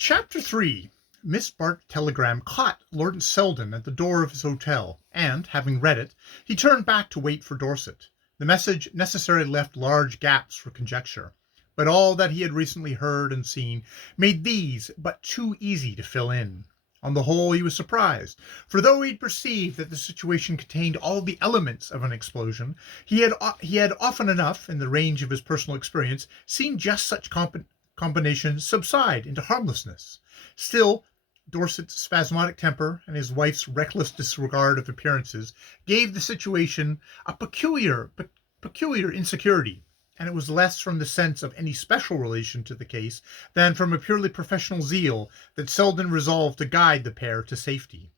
Chapter 3. Miss Bart's telegram caught Lord Selden at the door of his hotel, and, having read it, he turned back to wait for Dorset. The message necessarily left large gaps for conjecture, but all that he had recently heard and seen made these but too easy to fill in. On the whole, he was surprised, for though he perceived that the situation contained all the elements of an explosion, he had often enough, in the range of his personal experience, seen just such combinations subside into harmlessness. Still, Dorset's spasmodic temper and his wife's reckless disregard of appearances gave the situation a peculiar insecurity, and it was less from the sense of any special relation to the case than from a purely professional zeal that Selden resolved to guide the pair to safety.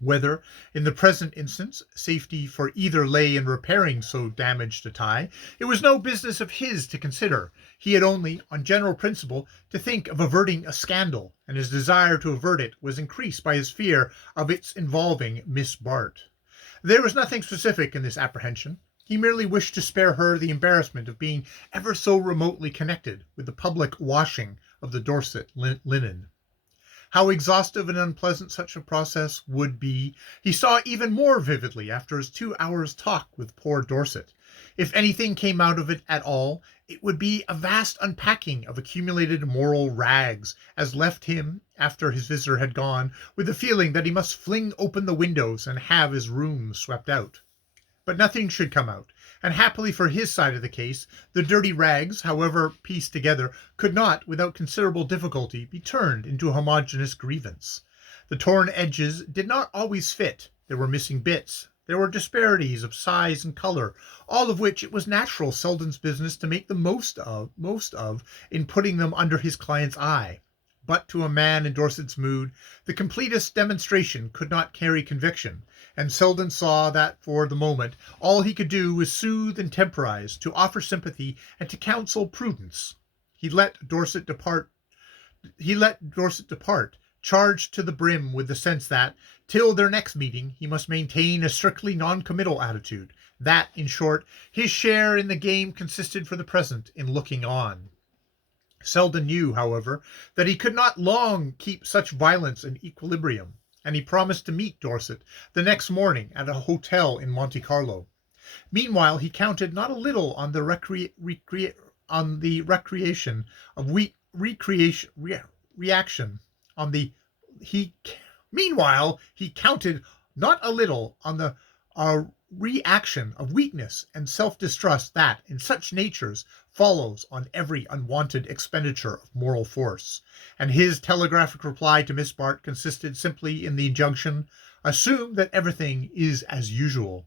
Whether, in the present instance, safety for either lay in repairing so damaged a tie, it was no business of his to consider. He had only, on general principle, to think of averting a scandal, and his desire to avert it was increased by his fear of its involving Miss Bart. There was nothing specific in this apprehension. He merely wished to spare her the embarrassment of being ever so remotely connected with the public washing of the Dorset linen. How exhaustive and unpleasant such a process would be, he saw even more vividly after his 2 hours' talk with poor Dorset. If anything came out of it at all, it would be a vast unpacking of accumulated moral rags, as left him, after his visitor had gone, with the feeling that he must fling open the windows and have his room swept out. But nothing should come out, and happily for his side of the case, the dirty rags, however pieced together, could not, without considerable difficulty, be turned into a homogeneous grievance. The torn edges did not always fit. There were missing bits. There were disparities of size and color, all of which it was natural Selden's business to make the most of in putting them under his client's eye. But to a man in Dorset's mood, the completest demonstration could not carry conviction, and Selden saw that for the moment all he could do was soothe and temporize, to offer sympathy and to counsel prudence. He let Dorset depart, charged to the brim with the sense that, till their next meeting, he must maintain a strictly non-committal attitude, that, in short, his share in the game consisted for the present in looking on. Selden knew, however, that he could not long keep such violence and equilibrium, and he promised to meet Dorset the next morning at a hotel in Monte Carlo. Meanwhile, he counted not a little on the reaction of weakness and self-distrust that, in such natures, follows on every unwanted expenditure of moral force, and his telegraphic reply to Miss Bart consisted simply in the injunction, "Assume that everything is as usual."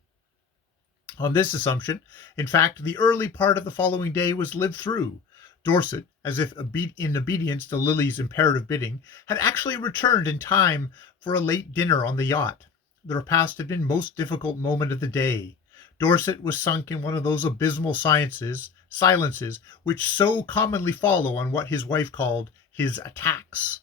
On this assumption, in fact, the early part of the following day was lived through. Dorset, as if in obedience to Lily's imperative bidding, had actually returned in time for a late dinner on the yacht. The repast had been most difficult moment of the day. Dorset was sunk in one of those abysmal silences which so commonly follow on what his wife called his attacks,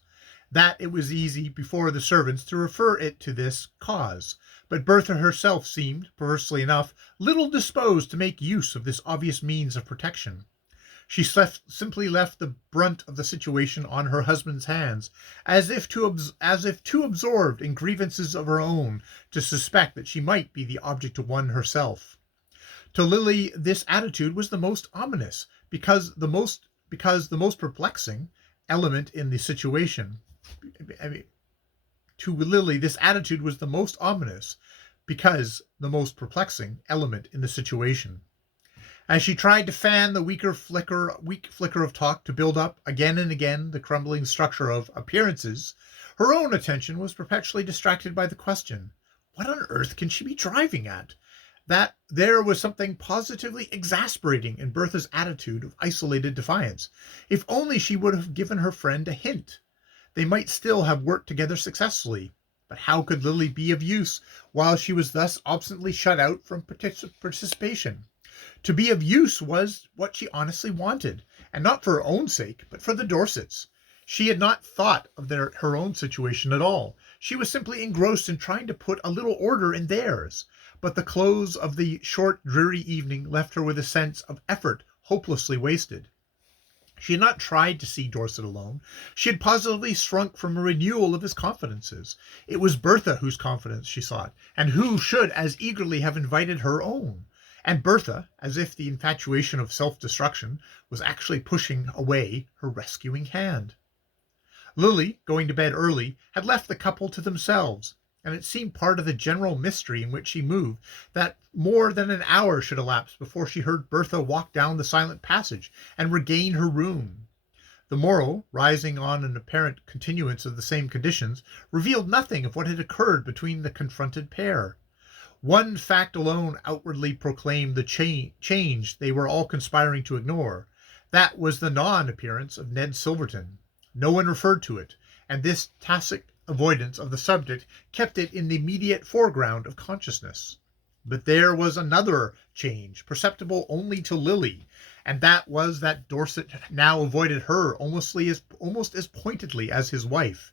that it was easy before the servants to refer it to this cause. But Bertha herself seemed, perversely enough, little disposed to make use of this obvious means of protection. She simply left the brunt of the situation on her husband's hands, as if too absorbed in grievances of her own to suspect that she might be the object of one herself. To Lily, this attitude was the most ominous, because the most perplexing element in the situation. To Lily, this attitude was the most ominous, because the most perplexing element in the situation. As she tried to fan the weak flicker of talk to build up again and again the crumbling structure of appearances, her own attention was perpetually distracted by the question, what on earth can she be driving at? That there was something positively exasperating in Bertha's attitude of isolated defiance. If only she would have given her friend a hint, they might still have worked together successfully. But how could Lily be of use while she was thus obstinately shut out from participation? To be of use was what she honestly wanted, and not for her own sake, but for the Dorsets. She had not thought of her own situation at all. She was simply engrossed in trying to put a little order in theirs. But the close of the short, dreary evening left her with a sense of effort hopelessly wasted. She had not tried to see Dorset alone. She had positively shrunk from a renewal of his confidences. It was Bertha whose confidence she sought, and who should as eagerly have invited her own. And Bertha, as if the infatuation of self-destruction was actually pushing away her rescuing hand. Lily, going to bed early, had left the couple to themselves, and it seemed part of the general mystery in which she moved that more than an hour should elapse before she heard Bertha walk down the silent passage and regain her room. The morrow, rising on an apparent continuance of the same conditions, revealed nothing of what had occurred between the confronted pair. One fact alone outwardly proclaimed the change they were all conspiring to ignore. That was the non-appearance of Ned Silverton. No one referred to it, and this tacit avoidance of the subject kept it in the immediate foreground of consciousness. But there was another change, perceptible only to Lily, and that was that Dorset now avoided her almost as pointedly as his wife.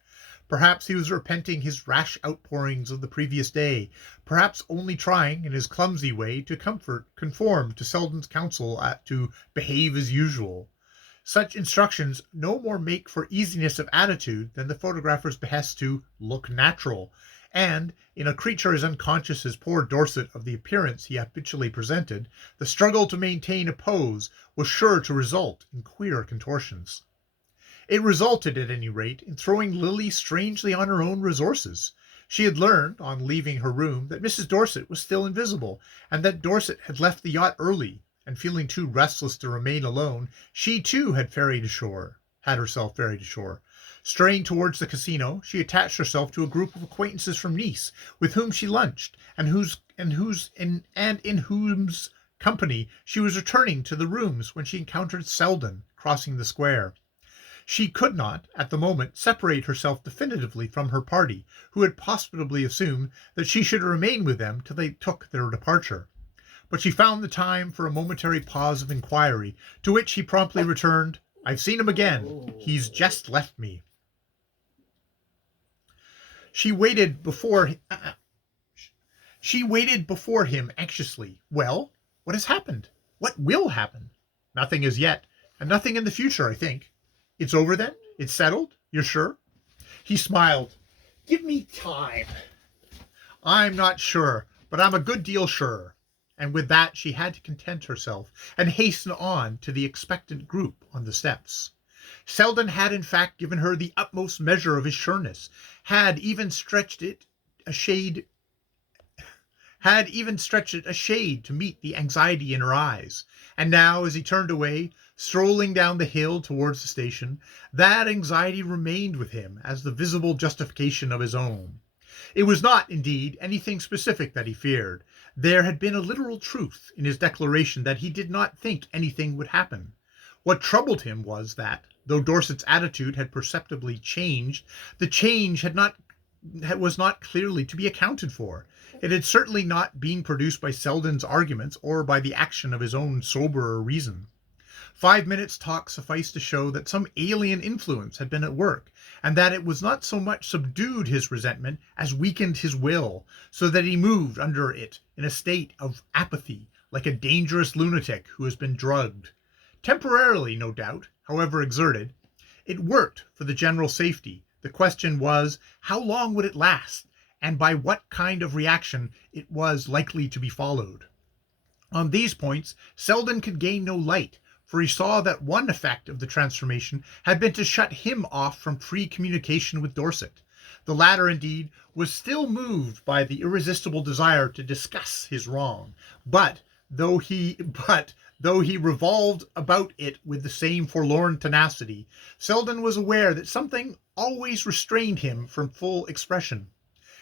Perhaps he was repenting his rash outpourings of the previous day, perhaps only trying, in his clumsy way, to conform to Selden's counsel to behave as usual. Such instructions no more make for easiness of attitude than the photographer's behest to look natural, and, in a creature as unconscious as poor Dorset of the appearance he habitually presented, the struggle to maintain a pose was sure to result in queer contortions. It resulted, at any rate, in throwing Lily strangely on her own resources. She had learned, on leaving her room, that Mrs. Dorset was still invisible, and that Dorset had left the yacht early, and feeling too restless to remain alone, she too had herself ferried ashore. Straying towards the casino, she attached herself to a group of acquaintances from Nice, with whom she lunched, and in whose company she was returning to the rooms when she encountered Selden crossing the square. She could not, at the moment, separate herself definitively from her party, who had hospitably assumed that she should remain with them till they took their departure. But she found the time for a momentary pause of inquiry, to which he promptly returned, "I've seen him again. He's just left me." She waited before him anxiously. "Well, what has happened? What will happen?" "Nothing as yet, and nothing in the future, I think." "It's over then? It's settled? You're sure?" He smiled. "Give me time." "I'm not sure, but I'm a good deal sure." And with that she had to content herself, and hasten on to the expectant group on the steps. Selden had in fact given her the utmost measure of his sureness, had even stretched it a shade to meet the anxiety in her eyes. And now, as he turned away, strolling down the hill towards the station, that anxiety remained with him as the visible justification of his own. It was not, indeed, anything specific that he feared. There had been a literal truth in his declaration that he did not think anything would happen. What troubled him was that, though Dorset's attitude had perceptibly changed, the change was not clearly to be accounted for. It had certainly not been produced by Selden's arguments or by the action of his own soberer reason. 5 minutes' talk sufficed to show that some alien influence had been at work, and that it was not so much subdued his resentment as weakened his will, so that he moved under it in a state of apathy, like a dangerous lunatic who has been drugged. Temporarily, no doubt, however exerted. It worked for the general safety. The question was, how long would it last, and by what kind of reaction it was likely to be followed? On these points, Selden could gain no light, for he saw that one effect of the transformation had been to shut him off from free communication with Dorset. The latter, indeed, was still moved by the irresistible desire to discuss his wrong, but though he revolved about it with the same forlorn tenacity, Selden was aware that something always restrained him from full expression.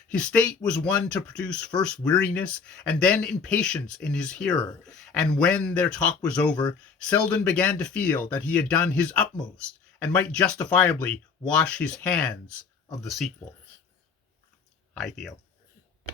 His state was one to produce first weariness and then impatience in his hearer, and when their talk was over, Selden began to feel that he had done his utmost and might justifiably wash his hands of the sequel. Hi, Theo.